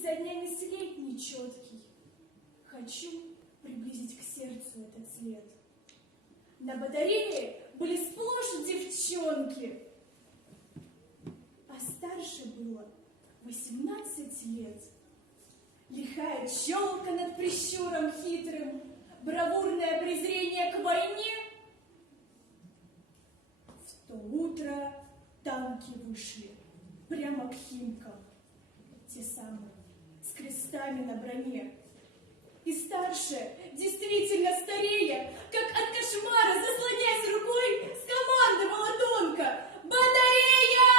за днями след нечеткий. Хочу приблизить к сердцу этот след. На батарее были сплошь девчонки, а старше было 18 лет. Лихая челка над прищуром хитрым, бравурное презрение к войне. В то утро танки вышли прямо к Химкам, те самые, с крестами на броне. И старше, действительно старея, как от кошмара, заслоняясь рукой, скомандовала тонко: «Батарея!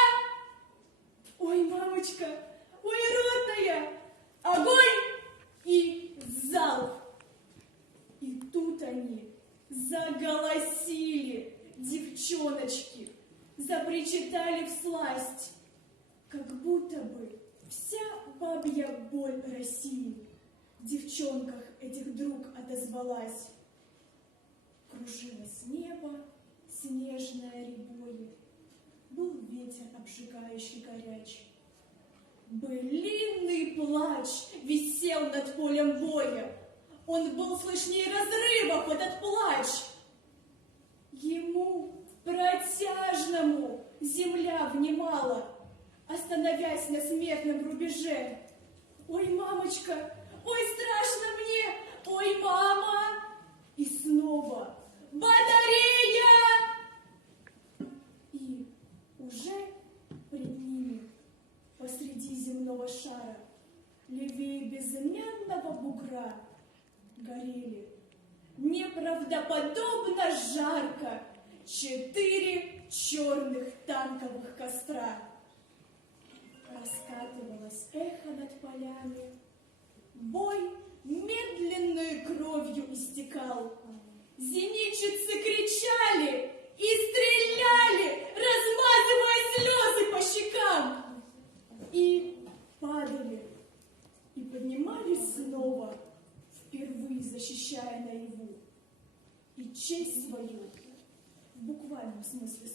Ой, мамочка, ой, родная! Огонь!» И залп. И тут они заголосили, девчоночки, запричитали всласть, как будто бы вся бабья боль России в девчонках этих вдруг отозвалась. Кружилось небо, снежное рябое, был ветер обжигающий горяч. Былинный плач висел над полем боя, он был слышнее разрывов, этот плач. Ему, протяжному, земля внимала, остановясь на смертном рубеже. Ой, мамочка, ой, страшно мне, ой, мама! И снова батарея! И уже пред ними, посреди земного шара, левее безымянного бугра, горели неправдоподобно жарко 4 черных танковых костра. Раскатывалось эхо над полями, бой медленной кровью истекал. Зенитчицы кричали и стреляли, размазывая слезы по щекам. И падали, и поднимались снова, впервые защищая наяву и честь свою в буквальном смысле